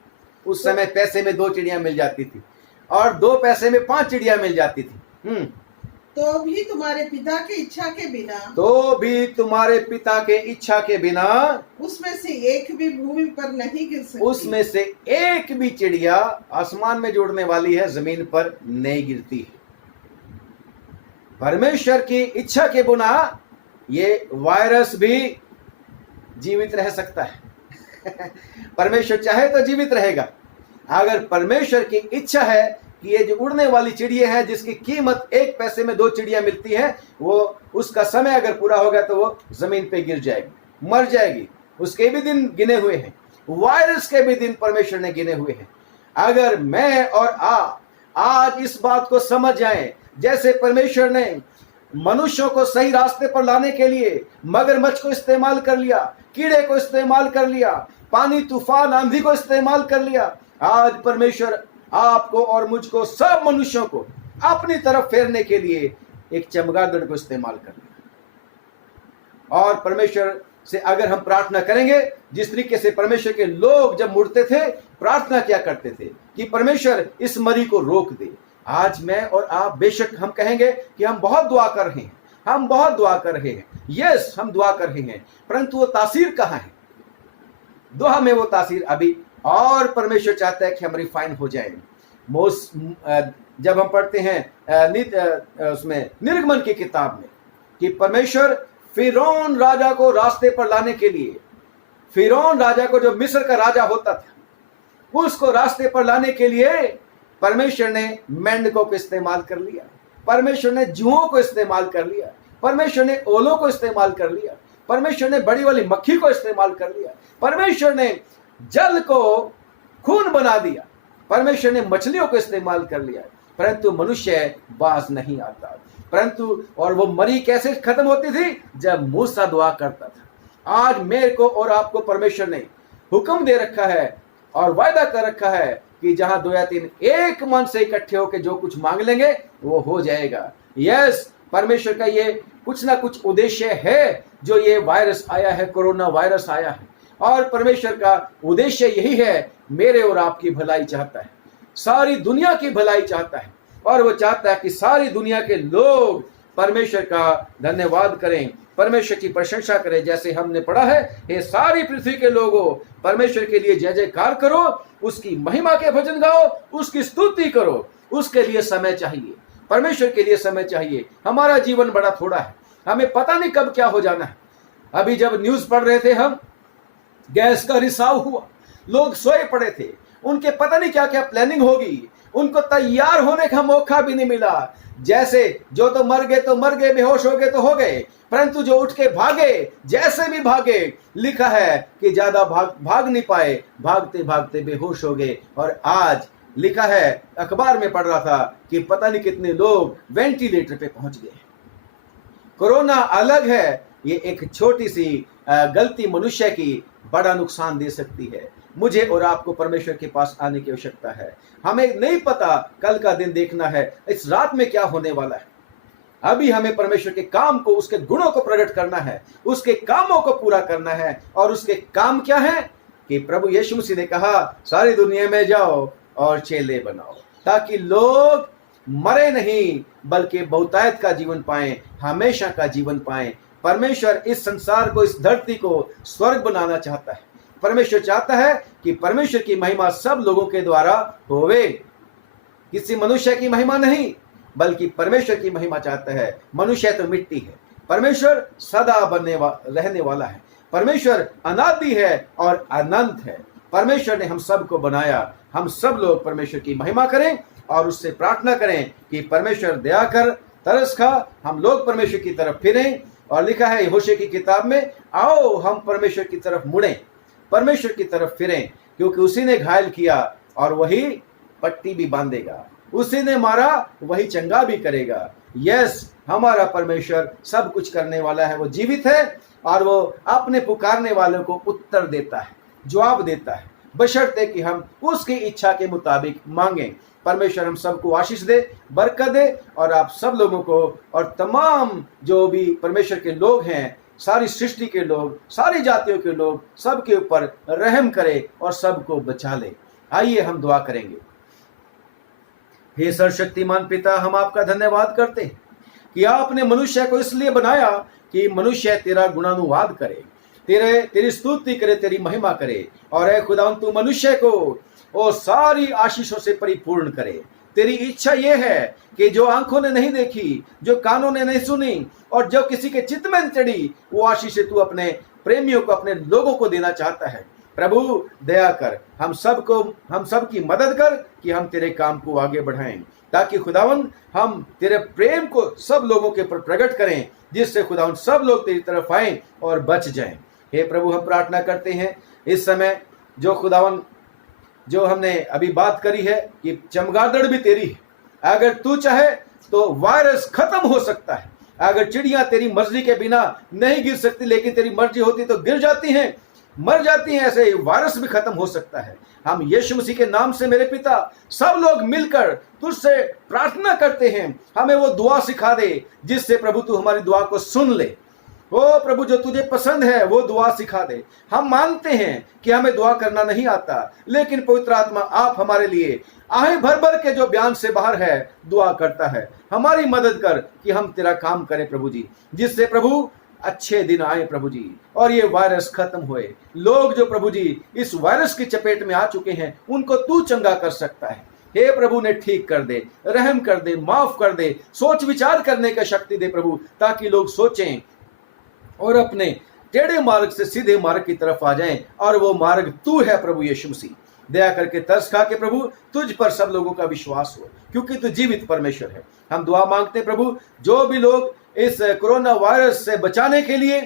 उस समय पैसे में 2 चिड़ियां मिल जाती थी और 2 पैसे में 5 चिड़ियां मिल जाती थी। तो भी तुम्हारे पिता की इच्छा के बिना उसमें से एक भी भूमि पर नहीं गिर सकती। उसमें से एक भी चिड़िया आसमान में जुड़ने वाली है, जमीन पर नहीं गिरती है। परमेश्वर की इच्छा के बिना ये वायरस भी जीवित रह सकता है। परमेश्वर चाहे तो जीवित रहेगा। अगर परमेश्वर की इच्छा है कि ये जो उड़ने वाली चिड़िया है जिसकी कीमत 1 पैसे में 2 चिड़िया मिलती है, वो उसका समय अगर पूरा हो गया तो वो जमीन पे गिर जाएगी, मर जाएगी। उसके भी दिन गिने हुए हैं, वायरस के भी दिन परमेश्वर ने गिने हुए हैं। अगर मैं और आज इस बात को समझ जाएं, जैसे परमेश्वर ने मनुष्यों को सही रास्ते पर लाने के लिए मगरमच्छ को इस्तेमाल कर लिया, कीड़े को इस्तेमाल कर लिया, पानी तूफान आंधी को इस्तेमाल कर लिया, आज परमेश्वर आपको और मुझको सब मनुष्यों को अपनी तरफ फेरने के लिए एक चमगादड़ को इस्तेमाल कर लिया। और परमेश्वर से अगर हम प्रार्थना करेंगे, जिस तरीके से परमेश्वर के लोग जब मुड़ते थे प्रार्थना क्या करते थे कि परमेश्वर इस मरी को रोक दे। आज मैं और आप बेशक हम कहेंगे कि हम बहुत दुआ कर रहे हैं, हम बहुत दुआ कर रहे हैं, यस हम दुआ कर रहे हैं, परंतु वो तासीर कहाँ है? दुआ में वो तासीर अभी और परमेश्वर चाहता है कि हम रिफाइन हो जाएं। जब हम पढ़ते हैं उसमें निर्गमन की किताब में कि परमेश्वर फिरौन राजा को रास्ते पर लाने के लिए, फिरौन राजा को जो मिस्र का राजा होता था, उसको रास्ते पर लाने के लिए परमेश्वर ने मेंढकों को इस्तेमाल कर लिया, परमेश्वर ने जुओं को इस्तेमाल कर लिया, परमेश्वर ने ओलों को इस्तेमाल कर लिया, परमेश्वर ने बड़ी वाली मक्खी को इस्तेमाल कर लिया, परमेश्वर ने जल को खून बना दिया, परमेश्वर ने मछलियों को इस्तेमाल कर लिया, परंतु मनुष्य बाज नहीं आता। परंतु और वो मरी कैसे खत्म होती थी? जब मूसा दुआ करता था। आज मेरे को और आपको परमेश्वर ने हुक्म दे रखा है और वायदा कर रखा है कि जहां 2 या 3 एक मन से इकट्ठे होकर जो कुछ मांग लेंगे वो हो जाएगा। यस, परमेश्वर का ये कुछ ना कुछ उद्देश्य है। जो ये वायरस आया है, कोरोना वायरस आया है, और परमेश्वर का उद्देश्य यही है, मेरे और आपकी भलाई चाहता है, सारी दुनिया की भलाई चाहता है, और वो चाहता है कि सारी दुनिया के लोग परमेश्वर का धन्यवाद करें, परमेश्वर की प्रशंसा करें। जैसे हमने पढ़ा है, ये सारी पृथ्वी के लोगों परमेश्वर के लिए जय जयकार करो, उसकी महिमा के भजन गाओ, उसकी स्तुति करो। उसके लिए समय चाहिए, परमेश्वर के लिए समय चाहिए। हमारा जीवन बड़ा थोड़ा है, हमें पता नहीं कब क्या हो जाना है। अभी जब न्यूज पढ़ रहे थे हम, गैस का रिसाव हुआ, लोग सोए पड़े थे, उनके पता नहीं क्या क्या प्लानिंग होगी, उनको तैयार होने का मौका भी नहीं मिला। जैसे जो तो मर गए, बेहोश हो गए तो हो गए, परंतु जो उठ के भागे, जैसे भी भागे, लिखा है कि ज्यादा भाग नहीं पाए, भागते भागते बेहोश हो गए। और आज लिखा है, अखबार में पढ़ रहा था कि पता नहीं कितने लोग वेंटिलेटर पे पहुंच गए। कोरोना अलग है, ये एक छोटी सी गलती मनुष्य की बड़ा नुकसान दे सकती है। मुझे और आपको परमेश्वर के पास आने की आवश्यकता है। हमें नहीं पता कल का दिन देखना है, इस रात में क्या होने वाला है। अभी हमें परमेश्वर के काम को, उसके गुणों को प्रकट करना है, उसके कामों को पूरा करना है। और उसके काम क्या है? कि प्रभु यीशु मसीह ने कहा, सारी दुनिया में जाओ और चेले बनाओ, ताकि लोग मरे नहीं बल्कि बहुतायत का जीवन पाएं, हमेशा का जीवन पाएं। परमेश्वर इस संसार को, इस धरती को स्वर्ग बनाना चाहता है। परमेश्वर चाहता है कि परमेश्वर की महिमा सब लोगों के द्वारा होवे, किसी मनुष्य की महिमा नहीं, बल्कि परमेश्वर की महिमा चाहता है। मनुष्य तो मिट्टी है, परमेश्वर सदा रहने वाला है। परमेश्वर अनादि है और अनंत है। परमेश्वर ने हम सब को बनाया। हम सब लोग परमेश्वर की महिमा करें और उससे प्रार्थना करें कि परमेश्वर दया कर, तरस खा, हम लोग परमेश्वर की तरफ फिरें। और लिखा है यहोशू की किताब में, आओ हम परमेश्वर की तरफ मुड़ें, परमेश्वर की तरफ फिरें, क्योंकि उसी ने घायल किया और वही पट्टी भी बांधेगा, उसी ने मारा वही चंगा भी करेगा। यस, हमारा परमेश्वर सब कुछ करने वाला है, वो जीवित है और वो अपने पुकारने वालों को उत्तर देता है, जवाब देता है, बशर्ते कि हम उसकी इच्छा के मुताबिक मांगें। परमेश्वर हम सबको आशीष दे, बरकत दे, और आप सब लोगों को और तमाम जो भी परमेश्वर के लोग हैं, सारी सृष्टि के लोग, सारी जातियों के लोग, सबके ऊपर रहम करे और सबको बचा ले। आइए हम दुआ करेंगे। हे सर्वशक्तिमान पिता, हम आपका धन्यवाद करते हैं कि आपने मनुष्य को इसलिए बनाया कि मनुष्य तेरा गुणानुवाद करे, तेरी स्तुति करे, तेरी महिमा करे। और ऐ खुदा, तू मनुष्य को वो सारी आशीषों से परिपूर्ण करे। तेरी इच्छा ये है कि जो आंखों ने नहीं देखी, जो कानों ने नहीं सुनी, और जो किसी के चित्त में चढ़ी, वो आशीष तू अपने प्रेमियों को, अपने लोगों को देना चाहता है। प्रभु दया कर, हम सब की मदद कर कि हम तेरे काम को आगे बढ़ाएं, ताकि खुदावन हम तेरे प्रेम को सब लोगों के ऊपर प्रकट करें, जिससे खुदावन सब लोग तेरी तरफ आएं और बच जाएं। हे प्रभु, हम प्रार्थना करते हैं इस समय जो खुदावन, जो हमने अभी बात करी है कि चमगादड़ भी तेरी है। अगर तू चाहे तो वायरस खत्म हो सकता है। अगर चिड़ियां तेरी मर्जी के बिना नहीं गिर सकती, लेकिन तेरी मर्जी होती तो गिर जाती हैं, मर जाती हैं, ऐसे वायरस भी खत्म हो सकता है। हम यीशु मसीह के नाम से मेरे पिता सब लोग मिलकर तुझसे प्रार्थना करते हैं, हमें वो दुआ सिखा दे जिससे प्रभु तू हमारी दुआ को सुन ले। ओ प्रभु, जो तुझे पसंद है वो दुआ सिखा दे। हम मानते हैं कि हमें दुआ करना नहीं आता, लेकिन पवित्र आत्मा आप हमारे लिए आहे भर भर के जो बयान से बाहर है दुआ करता है। हमारी मदद कर कि हम तेरा काम करें प्रभु जी, जिससे प्रभु अच्छे दिन आए प्रभु जी, और ये वायरस खत्म होए। लोग जो प्रभु जी इस वायरस की चपेट में आ चुके हैं, उनको तू चंगा कर सकता है। हे प्रभु ने ठीक कर दे, रहम कर दे, माफ कर दे, सोच विचार करने का शक्ति दे प्रभु, ताकि लोग सोचें और अपने टेढ़े मार्ग से सीधे मार्ग की तरफ आ जाएं, और वो मार्ग तू है प्रभु यीशु मसीह। दया करके तरस खा के प्रभु तुझ पर सब लोगों का विश्वास हो, क्योंकि तू जीवित परमेश्वर है। हम दुआ मांगते प्रभु, जो भी लोग इस कोरोना वायरस से बचाने के लिए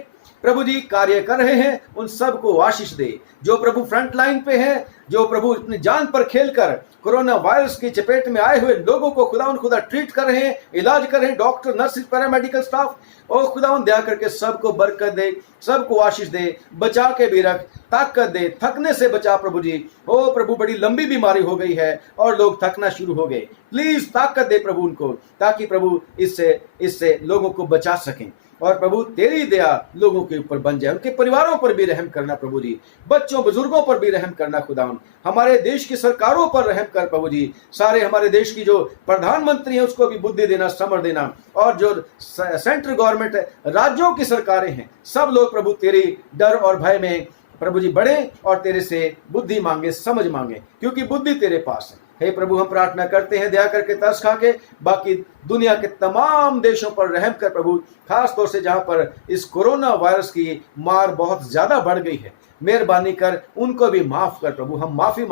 प्रभु जी कार्य कर रहे हैं, उन सबको आशीष दे। जो प्रभु फ्रंट लाइन पे है, जो प्रभु अपनी जान पर खेलकर कोरोना वायरस की चपेट में आए हुए लोगों को खुदा ट्रीट कर रहे हैं, इलाज कर रहे हैं, डॉक्टर, नर्सिस, पैरामेडिकल स्टाफ, ओ खुदा दया करके सबको बरकत दे, सबको आशीष दे, बचा के भी रख, ताकत दे, थकने से बचा प्रभु जी। ओ प्रभु, बड़ी लंबी बीमारी हो गई है और लोग थकना शुरू हो गए, प्लीज ताकत दे प्रभु उनको, ताकि प्रभु इससे लोगों को बचा सकें। और प्रभु तेरी दया लोगों के ऊपर बन जाए, उनके परिवारों पर भी रहम करना प्रभु जी, बच्चों बुजुर्गों पर भी रहम करना खुदावन, हमारे देश की सरकारों पर रहम कर प्रभु जी, सारे हमारे देश की जो प्रधानमंत्री है उसको भी बुद्धि देना, समझ देना, और जो सेंट्रल गवर्नमेंट है, राज्यों की सरकारें हैं, सब लोग प्रभु तेरे डर और भय में प्रभु जी बढ़े और तेरे से बुद्धि मांगे, समझ मांगे, क्योंकि बुद्धि तेरे पास है। हे प्रभु, हम प्रार्थना करते हैं, दया करके तरस खा के बाकी दुनिया के तमाम देशों पर रहम कर प्रभु, खास तौर से जहां पर इस कोरोना वायरस की मार बहुत ज्यादा बढ़ गई है, मेहरबानी कर उनको भी माफ कर प्रभु। हम माफी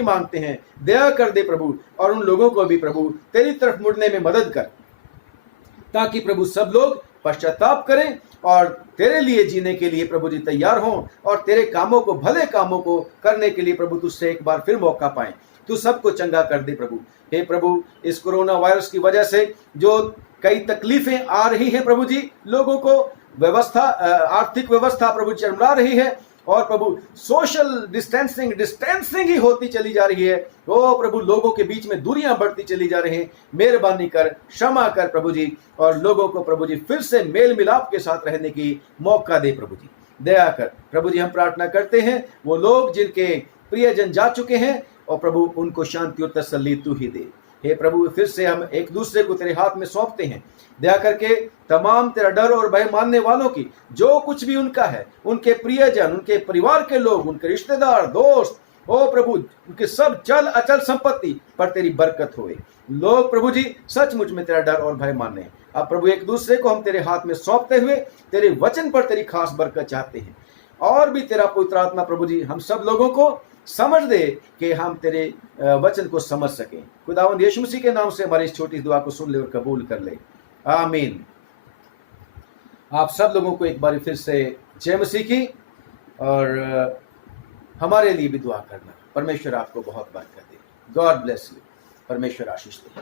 मांगते हैं, दया कर दे प्रभु, और उन लोगों को भी प्रभु तेरी तरफ मुड़ने में मदद कर, ताकि प्रभु सब लोग पश्चाताप करें और तेरे लिए जीने के लिए प्रभु जी तैयार हों, और तेरे कामों को, भले कामों को करने के लिए प्रभु तुझसे एक बार फिर मौका पाएं। तू सबको चंगा कर दे प्रभु। हे प्रभु, इस कोरोना वायरस की वजह से जो कई तकलीफें आ रही हैं प्रभु जी, लोगों को व्यवस्था, आर्थिक व्यवस्था प्रभु चरमरा रही है, और प्रभु सोशल डिस्टेंसिंग ही होती चली जा रही है। ओ प्रभु, लोगों के बीच में दूरियां बढ़ती चली जा रही हैं, मेहरबानी कर, क्षमा कर प्रभु जी, और लोगों को प्रभु जी फिर से मेल मिलाप के साथ रहने की मौका दे प्रभु जी, दया कर प्रभु जी। हम प्रार्थना करते हैं वो लोग जिनके प्रियजन जा चुके हैं, और प्रभु उनको शांति और तसल्ली तू ही दे। हे प्रभु, फिर से हम एक दूसरे को तेरे हाथ में सौंपते हैं, दया करके तमाम तेरा डर और भय मानने वालों की जो कुछ भी उनका है, उनके प्रियजन, उनके परिवार के लोग, उनके रिश्तेदार, दोस्त, ओ प्रभु, उनके सब चल अचल संपत्ति पर तेरी बरकत होए। लोग प्रभु जी सचमुच में तेरा डर और भय माने। अब प्रभु, एक दूसरे को हम तेरे हाथ में सौंपते हुए तेरे वचन पर तेरी खास बरकत चाहते हैं, और भी तेरा पवित्र आत्मा प्रभु जी हम सब लोगों को समझ दे कि हम तेरे वचन को समझ सकें। खुदावंद यीशु मसीह के नाम से हमारी इस छोटी दुआ को सुन ले और कबूल कर ले, आमीन। आप सब लोगों को एक बार फिर से जय मसीह की, और हमारे लिए भी दुआ करना। परमेश्वर आपको बहुत बरकत दे। God bless you. परमेश्वर आशीष दे।